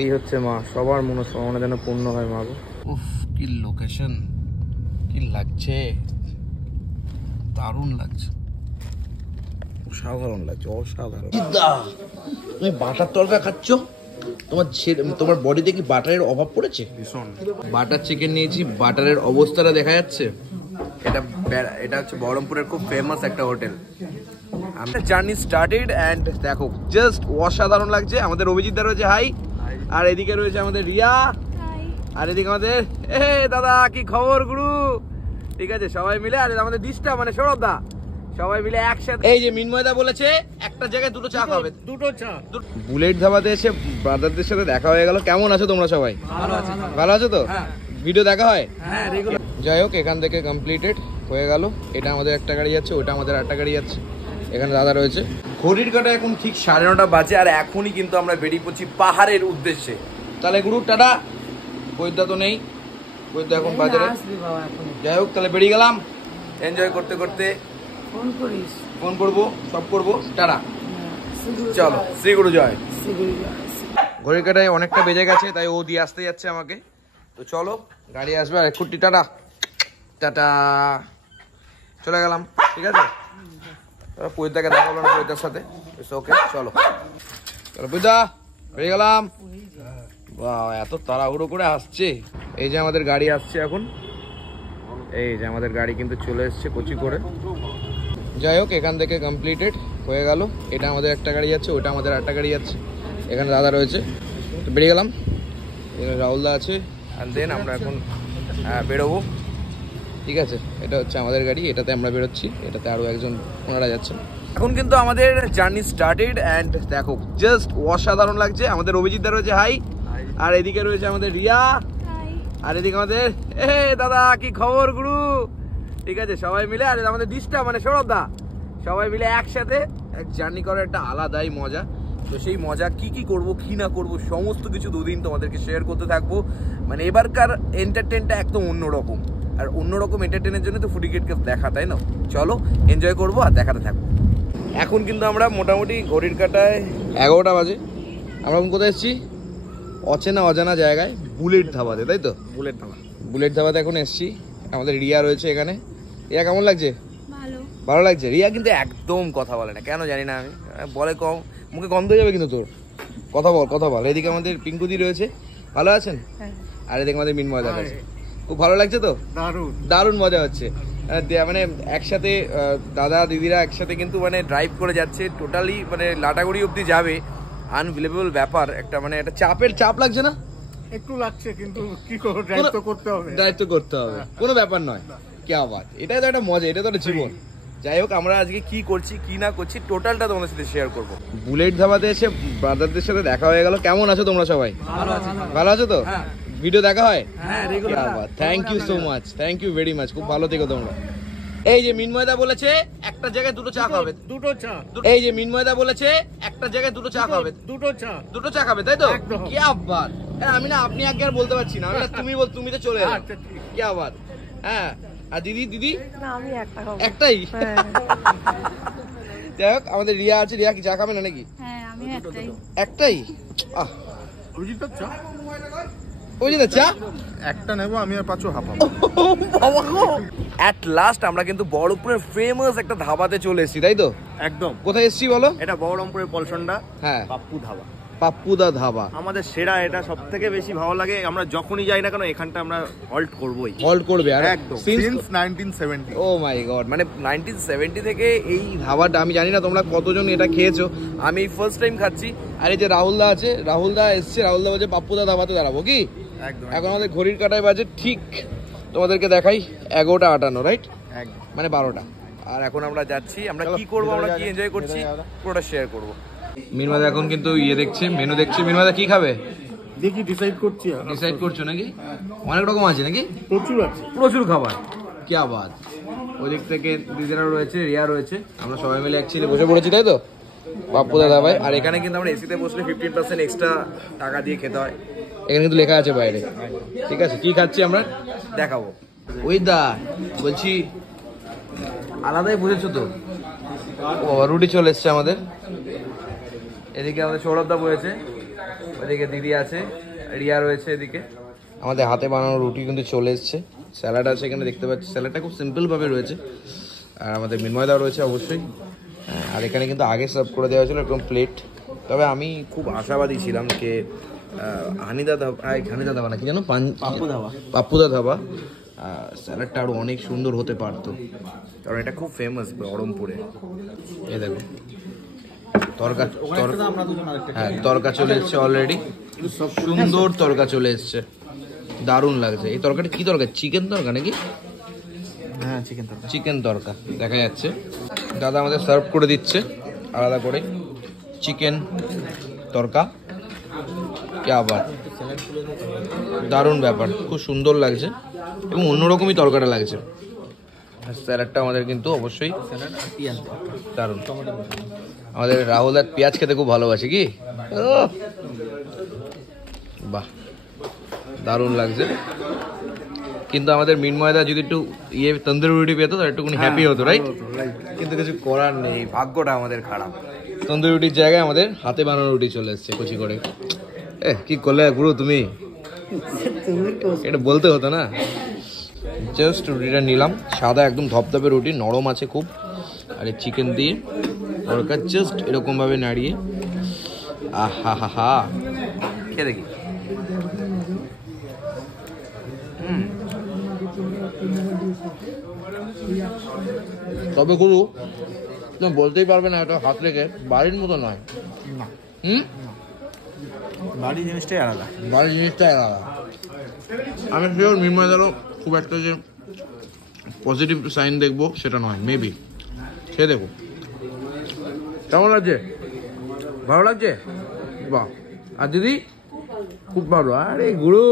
এই হচ্ছে মা, সবার মনস্কামনা যেন পূর্ণ হয় মা গো। উফ, কি লোকেশন, কি লাগছে, দারুণ লাগছে, অসাধারণ লাগছে, অসাধারণ। তুমি বাটার তরকা খাচ্ছ, তোমার বডিতে কি বাটারের অভাব পড়েছে? বাটার চিকেন নিয়েছি, বাটারের অবস্থাটা দেখা যাচ্ছে। এটা হচ্ছে বহরমপুরের খুব ফেমাস একটা হোটেল। আমাদের জার্নি স্টার্টেড এন্ড দেখো জাস্ট অসাধারণ লাগছে। আমাদের অভিজিৎ দা রয়েছে, হাই। আর এদিকে রয়েছে আমাদের রিয়া, আর এদিকে আমাদের দাদা, কি খবর গুরু? ঠিক আছে, সবাই মিলে। আর আমাদের ডিস্টা মানে সৌরভ দা, সবাই মিলে একসাথে। এই যে মিনময়দা বলেছে একটা জায়গায় দুটো চা খাবে, দুটো চা। বুলেট ধাবাতে এসে ব্রাদারদের সাথে দেখা হয়ে গেল। কেমন আছো তোমরা সবাই? ভালো আছো তো? ভিডিও দেখা হয়? যাই হোক, এখান থেকে কমপ্লিটেড হয়ে গেল। এটা আমাদের একটা গাড়ি যাচ্ছে, ওটা আমাদের একটা গাড়ি যাচ্ছে। এখানে দাদা রয়েছে। ঘড়ির কাঁটা এখন ঠিক 9:30 বাজে, আর এখনই কিন্তু আমরা বেরিয়ে পড়ছি পাহাড়ের উদ্দেশ্যে। তাহলে গুরু টাটা। বৈদ্যা তো নেই, বৈদ্যা এখন বাজারে। যাই হোক, তাহলে বেরিয়ে গেলাম এনজয় করতে করতে। ফোন করবো, সব করবো, টাটা। চলো, শ্রী গুরু জয়। ঘড়ির কাঁটায় অনেকটা বেজে গেছে, তাই ও দিয়ে আসতে যাচ্ছে আমাকে। তো চলো, গাড়ি আসবে আর একটু। টাটা টাটা, চলে গেলাম। ঠিক আছে, পৈদাকে দেখা হলো না, পৈদার সাথে। ওকে, চলো চলো পৈদা, বেরিয়ে গেলাম। বাহ, এত তাড়াহুড়ো করে আসছে। এই যে আমাদের গাড়ি আসছে এখন, এই যে আমাদের গাড়ি কিন্তু চলে এসছে কোচি করে। যাই হোক, এখান থেকে কমপ্লিটেড হয়ে গেল। এটা আমাদের একটা গাড়ি যাচ্ছে, ওটা আমাদের একটা গাড়ি যাচ্ছে। এখানে দাদা রয়েছে, তো বেরিয়ে গেলাম। রাহুল দা আছে, আর দেন আমরা এখন বেরোবো। ঠিক আছে, এটা হচ্ছে আমাদের গাড়ি, এটাতে আমরা বেরোচ্ছি, এটাতে আরো একজন ওনারা যাচ্ছেন। এখন কিন্তু আমাদের জার্নি স্টার্টেড এন্ড দেখো জাস্ট অসাধারণ লাগছে। আমাদের অভিজিৎ দা রয়েছে, হাই। আর এদিকে রয়েছে আমাদের রিয়া, আর এদিকে আমাদের দাদা, কি খবর গুরু? ঠিক আছে, সবাই মিলে। আর আমাদের ডিস্টা মানে সৌরভ দা, সবাই মিলে একসাথে জার্নি করার একটা আলাদাই মজা। তো সেই মজা কি কি করব, কি না করব, সমস্ত কিছু দুদিন তোমাদেরকে শেয়ার করতে থাকবো। মানে এবারকার এন্টারটেনটা একদম অন্যরকম, আর অন্যরকম এন্টারটেনের জন্য তো ফুডি গেটকে দেখা, তাই না? চলো এনজয় করবো আর দেখাতে থাকবো। এখন কিন্তু আমরা মোটামুটি ঘড়ির কাঁটায় 11টা বাজে। আমরা কোথায় এসেছি? অচেনা অজানা জায়গায়, বুলেট ধাবাতে, তাই তো? বুলেট ধাবাতে এখন এসেছি। আমাদের রিয়া রয়েছে এখানে। রিয়া, কেমন লাগছে? ভালো লাগছে। রিয়া কিন্তু একদম কথা বলে না, কেন জানি না, আমি বলে কম, মুখে গন্ধ যাবে কিন্তু তোর। কথা বল, কথা বল। এদিকে আমাদের পিঙ্কুদি রয়েছে, ভালো আছেন? আর এদিকে আমাদের মিনময়দা আছে। খুব ভালো লাগছে তো? দারুণ মজা হচ্ছে। মানে একসাথে দাদা দিদিরা একসাথে কিন্তু মানে ড্রাইভ করে যাচ্ছে, টোটালি মানে লাটাগুড়ি অব্দি যাবে। আনবিলিভেবল ব্যাপার একটা, মানে একটা চাপ লাগছে না? একটু লাগছে, কিন্তু কি করব, ড্রাইভ তো করতে হবে। কোনো ব্যাপার নয়। কি আবার, এটাই তো একটা মজা, এটা তো একটা জীবন। যাই হোক, আমরা আজকে কি করছি কি না করছি টোটালটা তোমাদের সাথে শেয়ার করবো। বুলেট ধাবাতে এসে ব্রাদারদের সাথে দেখা হয়ে গেল। কেমন আছো তোমরা সবাই? ভালো আছো তো? ভিডিও দেখা হয়? Thank you so much, thank you very much. খুব ভালো থেকো তোমরা। এই যে মিনময়দা বলেছে একটা জায়গায় দুটো চা খাবে, দুটো চা। এই যে মিনময়দা বলেছে একটা জায়গায় দুটো চা খাবে, দুটো চা খাবে, তাই তো? কি আবার, আমি না আপনি আগে আর বলতে পারছি না, আমি তুমি বল, তুমি তো চলে এলো। কি আবার, হ্যাঁ। আর দিদি একটাই। যাই হোক, আমাদের রিয়া আছে। রিয়া কি চা খাবে না নাকি? একটাই। চা একটা নেবো আমি, আর পাঁচও হাফ। এট লাস্ট আমরা কিন্তু বহরমপুরের ফেমাস একটা ধাবাতে চলে এসেছি, তাই তো? একদম। কোথায় এসেছি বলো? এটা বহরমপুরের পলসন্ডা, হ্যাঁ, পাপ্পুদা ধাবা। আমাদের সেরা, এটা সব থেকে বেশি ভালো লাগে। আমরা যখনই যাই না কেন, এখানটা আমরা হল্ট করবে। আর একদম সিন্স 1970। ও মাই গড, মানে 1970 থেকে এই ধাবাটা। আমি জানি না তোমরা কতজন এটা খেয়েছো, আমি ফার্স্ট টাইম খাচ্ছি। আর এই যে রাহুল দা আছে, রাহুল দা এসছে, রাহুল দা বলছে পাপ্পুদা ধাবাতে দাঁড়াবো কি। এখন আমাদের ঘড়ির কাঁটায় বাজে ঠিক, তোমাদেরকে দেখাই, 11:58, রাইট? মানে 12টা। আর এখন আমরা যাচ্ছি, আমরা কি করবো, আমরা কি এনজয় করছি পুরোটা শেয়ার করবো। মিনময়দা এখন কিন্তু দেখছে, মেনু দেখছে। মিনময়দা কি খাবে দেখি, ডিসাইড করছো নাকি? অনেক রকম আছে নাকি? প্রচুর খাবার। কি আবার, ওই দিক থেকে দিদিরা রয়েছে, রিয়া রয়েছে, আমরা সবাই মিলে একসাথে বসে পড়েছি, তাই তো? পাপ্পুদা ধাবায়। আর এখানে কিন্তু আমরা এসিতে বসলে 15% এক্সট্রা টাকা দিয়ে খেতে হয়। এখানে কিন্তু লেখা আছে বাইরে। ঠিক আছে, কি খাচ্ছি আমরা দেখাবো। ওই দা বলছি আলাদাই বুঝেছো তো? ও রুটি চলে এসছে আমাদের। এদিকে আমাদের সৌরভ দা বলেছে, ওদিকে দিদি আছে, রিয়া রয়েছে এদিকে। আমাদের হাতে বানানো রুটি কিন্তু চলে এসছে, স্যালাড আছে এখানে দেখতে পাচ্ছি, স্যালাডটা খুব সিম্পলভাবে রয়েছে। আর আমাদের মিনময়দাও রয়েছে অবশ্যই। আর এখানে কিন্তু আগে সার্ভ করে দেওয়া হয়েছিল একদম প্লেট। তবে আমি খুব আশাবাদী ছিলাম যে হানিদা ধাবা না কি জানো, পাপ্পুদা ধাবা স্যালাডটা আরও অনেক সুন্দর হতে পারতো, কারণ এটা খুব ফেমাস বহরমপুরে। এই দেখো তরকা চলে এসছে অলরেডি, সুন্দর তরকা চলে এসছে, দারুণ লাগছে। এই তরকাটা কি তরকা, চিকেন তরকা নাকি? হ্যাঁ চিকেন তরকা দেখা যাচ্ছে। দাদা আমাদের সার্ভ করে দিচ্ছে আলাদা করে চিকেন তরকা। কি আবার দারুণ ব্যাপার, খুব সুন্দর লাগছে এবং অন্যরকমই তরকাটা লাগছে। স্যালাডটা আমাদের কিন্তু অবশ্যই দারুণ। আমাদের রাহুল আর পেঁয়াজ খেতে খুব ভালোবাসে কি, বাহ দারুণ লাগছে। কিন্তু আমাদের মিনময়দা যদি একটু তন্দুরি রুটি পেতো তাহলে একটুখানি হ্যাপি হতো, রাইট? কিন্তু কিছু করার নেই, ভাগ্যটা আমাদের খারাপ। তন্দুরি রুটির জায়গায় আমাদের হাতে বানানো রুটি চলে এসছে কুচি করে। কি করলে গুরু তুমি, এটা বলতে হতো না। জাস্ট রুটিটা নিলাম, সাদা একদম ধপধপে রুটি, নরম আছে খুব। আর এই চিকেন দিয়ে তরকা জাস্ট এরকমভাবে নাড়িয়ে, আহা হা হা, খেয়ে দেখি। তবে গুরু তুমি বলতেই পারবে না এটা হাত রেখে বাড়ির মতো নয়। বাড়ি জিনিসটাই আলাদা, আমি শিওর মিনময়দারও খুব একটা যে পজিটিভ সাইন দেখবো সেটা নয়, মেবি। খেয়ে দেখো কেমন লাগছে, ভালো লাগছে? বাহ। আর দিদি খুব ভালো। আরে গুরু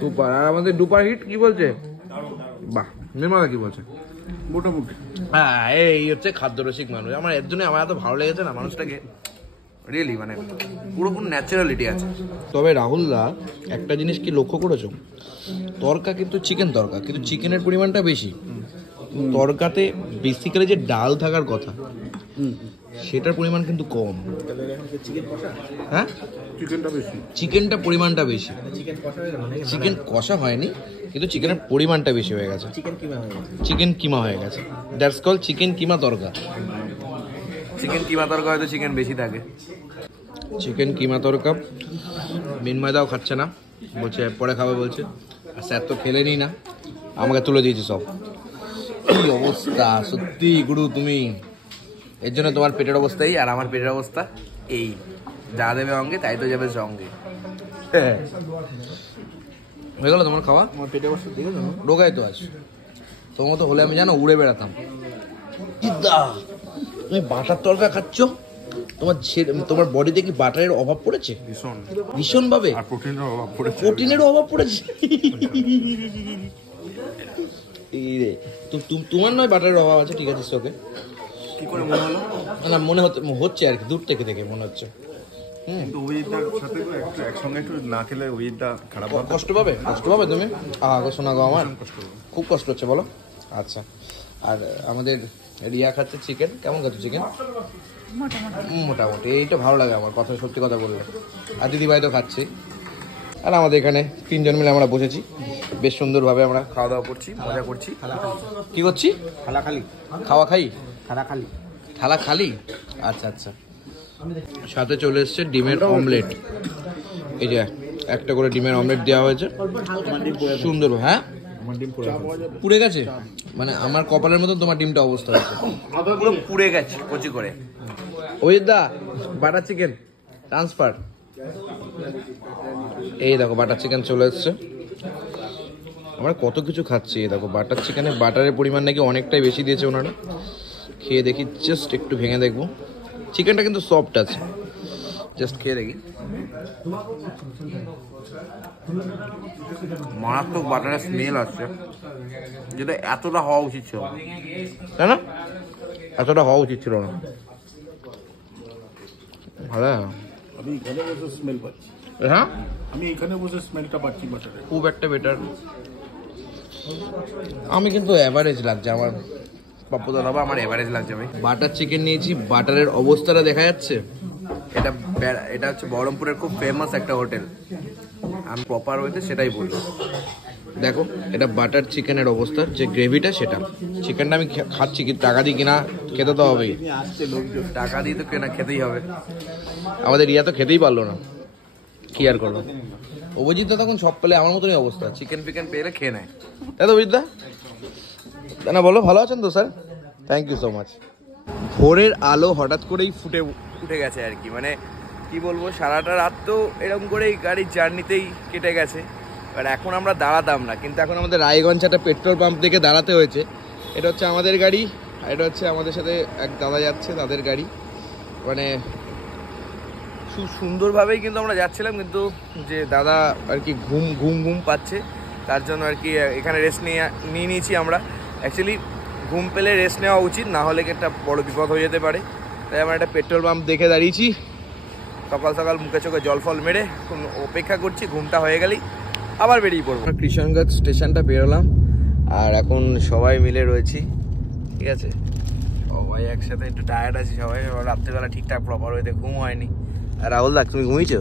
সুপার। আর আমাদের ডুপার হিট কি বলছে? বাহ। নির্মলা কি বলছে? মোটামুটি। হ্যাঁ, এই হচ্ছে খাদ্যরসিক মানুষ। আমার এর জন্য আমার এত ভালো লেগেছে না মানুষটাকে, রিয়েলি মানে পুরোপুরি ন্যাচারালিটি আছে। তবে রাহুলদা একটা জিনিস কি লক্ষ্য করেছো, তরকা কিন্তু চিকেন তরকা, কিন্তু চিকেনের পরিমাণটা বেশি। তরকাতে বেসিক্যালি যে ডাল থাকার কথা সেটার পরিমাণ কিন্তু কম। হ্যাঁ, চিকেনটা পরিমাণটা বেশি। চিকেন কষা হয়নি, কিন্তু চিকেনের পরিমাণটা বেশি হয়ে গেছে। চিকেন কিমা হয়ে গেছে, that's call chicken keema tarka. Chicken keema tarka হয়তো চিকেন বেশি থাকে। চিকেন কিমা তরকা মিনময়দাও খাচ্ছে না, বলছে পরে খাবে বলছে। আর স্যার তো খেলেনি না, আমাকে তুলে দিয়েছে সব। কি অবস্থা সত্যি গুরু তুমি, এর জন্য তোমার পেটের অবস্থাই আর আমার পেটের অবস্থা এই, যা দেবে অঙ্গে তাই তো যাবে সঙ্গে। হয়ে গেল তোমার খাওয়া? আমার পেটের অবস্থা দেখে জানো, রোগাই তো আজ। তোমার মতো হলে আমি জানো উড়ে বেড়াতাম। তুমি বাটার তরকা খাচ্ছ, তোমার বডিতে কি বাটারের অভাব পড়েছে? ভীষণ ভাবে। প্রোটিনেরও অভাব পড়েছে। তোমার নয় বাটারের অভাব আছে, ঠিক আছে ওকে। কি করে মনে হলো? না মনে হচ্ছে আর কি, দূর থেকে মনে হচ্ছে। কিন্তু ওয়েটটার সাথে একসঙ্গে একটু না খেলে ওয়েটটা খারাপ হবে। কষ্ট পাবে তুমি? শোনা গো আমার খুব কষ্ট হচ্ছে বলো। আচ্ছা, আর আমাদের রিয়া খাচ্ছে চিকেন। কেমন খাচ্ছে চিকেন? মোটামুটি। এইটা ভালো লাগে আমার, কথা সত্যি কথা বললে। আর দিদিভাই তো খাচ্ছে। আর আমাদের এখানে তিনজন মিলে আমরা বসেছি, বেশ সুন্দরভাবে আমরা খাওয়া দাওয়া করছি, মজা করছি। কি করছি? খাওয়া খাই। থালা খালি। আচ্ছা। সাথে চলে এসছে ডিমের অমলেট। এই যে একটা করে ডিমের অমলেট দেওয়া হয়েছে সুন্দর। হ্যাঁ, পুড়ে গেছে মানে আমার কপালের মতো তোমার ডিমটা অবস্থা হয়েছে, পুরো পুড়ে গেছে কচি করে। ওই দা বাটার চিকেন ট্রান্সফার। এই দেখো বাটার চিকেন চলে এসছে। আমরা কত কিছু খাচ্ছি। দেখো বাটার চিকেনে বাটারের পরিমাণ নাকি অনেকটাই বেশি দিয়েছে ওনারা। খেয়ে দেখি, জাস্ট একটু ভেঙে দেখবো। চিকেনটা কিন্তু সফট আছে, জাস্ট খেয়ে দেখি। মারাত্মক বাটারের স্মেল আসছে, যেটা এতটা হওয়া উচিত ছিল, তাই না? এতটা হওয়া উচিত ছিল না। ভালো, আমি এখানে বসে স্মেল পাচ্ছি। হ্যাঁ, আমি এখানে বসে স্মেলটা পাচ্ছি বাটারের, খুব একটা বেটার। আমি কিন্তু অ্যাভারেজ লাগছে আমার, পাপ্পুদা ধাবা আমার অ্যাভারেজ লাগছে ভাই। বাটার চিকেন নিয়েছি, বাটারের অবস্থাটা দেখা যাচ্ছে, এটা হচ্ছে বহরমপুরের খুব ফেমাস একটা হোটেল, আমি প্রপার ওয়েতে সেটাই বলবো। দেখো এটা বাটার চিকেনের অবস্থা, যে গ্রেভিটা সেটা। চিকেনটা আমি খাচ্ছি, কিন্তু টাকা দিয়ে কিনা খেতে তো হবেই, টাকা দিয়ে তো কেনা খেতেই হবে। আমাদের রিয়া তো খেতেই পারলো না, কি আর করবো। অভিজিৎ দা তখন সব পেলে আমার মতনই অবস্থা, চিকেন ফিকেন পেলে খেয়ে নেয়, তাই তো অভিজিৎ দা? না বলো, ভালো আছেন তো sir? Thank you so much. ভোরের আলো হঠাৎ করেই ফুটে গেছে আর কি, মানে কি বলবো, সারাটা রাত তো এরকম করেই গাড়ির জার্নিতেই কেটে গেছে। আর এখন আমরা দাঁড়াতাম না, কিন্তু এখন আমাদের রায়গঞ্জ একটা পেট্রোল পাম্প থেকে দাঁড়াতে হয়েছে। এটা হচ্ছে আমাদের গাড়ি, আর এটা হচ্ছে আমাদের সাথে এক দাদা যাচ্ছে, তাদের গাড়ি। মানে খুব সুন্দরভাবেই কিন্তু আমরা যাচ্ছিলাম, কিন্তু যে দাদা আর কি ঘুম পাচ্ছে, তার জন্য আর কি এখানে রেস্ট নিয়েছি আমরা। অ্যাকচুয়ালি ঘুম পেলে রেস্ট নেওয়া উচিত, না হলে একটা বড় বিপদ হয়ে যেতে পারে। তাই আমরা একটা পেট্রোল পাম্প দেখে দাঁড়িয়েছি, সকাল সকাল মুখে চোখে জল ফল মেরে অপেক্ষা করছি, ঘুমটা হয়ে গেলেই আবার বেরিয়ে পড়বো। কৃষণগঞ্জ স্টেশনটা বেরোলাম, আর এখন সবাই মিলে রয়েছি, ঠিক আছে? সবাই একসাথে, একটু টায়ার্ড আছি সবাই, রাত্রেবেলা ঠিকঠাক প্রপার হইতে ঘুম হয়নি। আর রাহুল দা, তুমি ঘুমিয়েছো?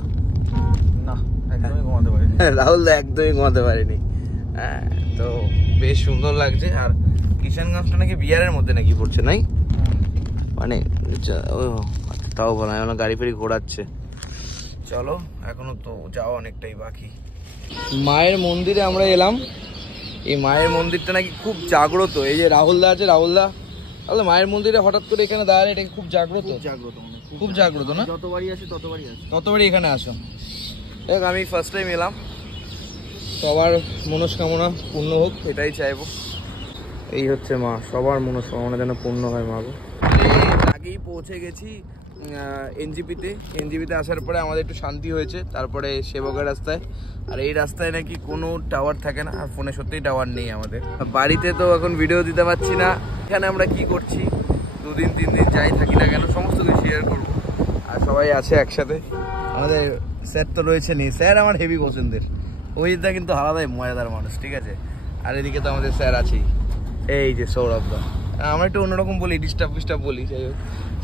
না, একদমই ঘুমাতে পারিনি। রাহুল দা একদমই ঘুমাতে পারিনি। হ্যাঁ, তো বেশ সুন্দর লাগছে। আর কিষানগঞ্জটা নাকি বিহারের মধ্যে নাকি পড়ছে, নাই? মানে তাও বলা হয়, গাড়ি ফেরি ঘোরাচ্ছে। চলো, এখনো তো যাওয়া অনেকটাই বাকি। মায়ের মন্দিরে আমরা এলাম। এই মায়ের মন্দিরটা নাকি খুব জাগ্রত। এই যে রাহুল দা আছে, রাহুল দা মায়ের মন্দিরে হঠাৎ করে এখানে দাঁড়ালে, এটা খুব জাগ্রত। খুব জাগ্রত না? যতবারই আসি ততবারই এখানে আসো। দেখ, আমি ফার্স্ট টাইম এলাম, সবার মনস্কামনা পূর্ণ হোক, এটাই চাইবো। এই হচ্ছে মা, সবার মনস্কামনা যেন পূর্ণ হয় মা গো। আগেই পৌঁছে গেছি এনজিপিতে আসার পরে আমাদের একটু শান্তি হয়েছে। তারপরে সেবকের রাস্তায়, আর এই রাস্তায় নাকি কোনো টাওয়ার থাকে না, আর ফোনে সত্যিই টাওয়ার নেই আমাদের। বাড়িতে তো এখন ভিডিও দিতে পারছি না, এখানে আমরা কি করছি, 2 দিন 3 দিন যাই থাকি না কেন, সমস্ত কিছু শেয়ার করবো। আর সবাই আছে একসাথে। আমাদের স্যার তো রয়েছে নি, স্যার আমার হেভি পছন্দের। ওইটা কিন্তু আলাদাই মজাদার মানুষ, ঠিক আছে? আর এদিকে তো আমাদের স্যার আছেই, এই যে সৌরভ দা। আমরা একটু অন্যরকম বলি, ডিস্টার্ব বলি, যাই হোক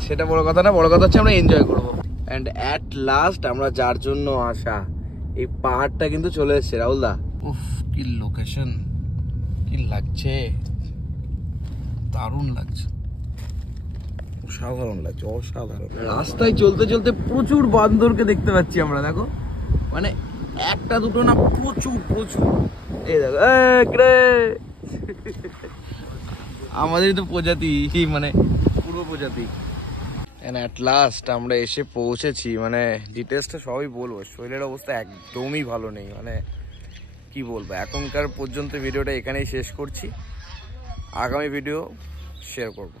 সেটা বড় কথা না। বড় কথা হচ্ছে আমরা এনজয় করবো। অ্যান্ড অ্যাট লাস্ট আমরা যার জন্য আসা, এই পাহাড়টা কিন্তু চলে এসেছে রাহুল দা। উফ, কি লোকেশন, কি লাগছে, দারুণ লাগছে, অসাধারণ লাগছে, অসাধারণ। রাস্তায় চলতে চলতে প্রচুর বান্দরকে দেখতে পাচ্ছি আমরা, দেখো, মানে একটা দুটো না, প্রচুর। এই দেখো, আমাদেরই তো প্রজাতি, মানে পূর্ব প্রজাতি। এন্ড অ্যাট লাস্ট আমরা এসে পৌঁছেছি। মানে ডিটেলসটা সবই বলবো, শরীরের অবস্থা একদমই ভালো নেই, মানে কি বলবো। এখনকার পর্যন্ত ভিডিওটা এখানেই শেষ করছি, আগামী ভিডিও শেয়ার করবো।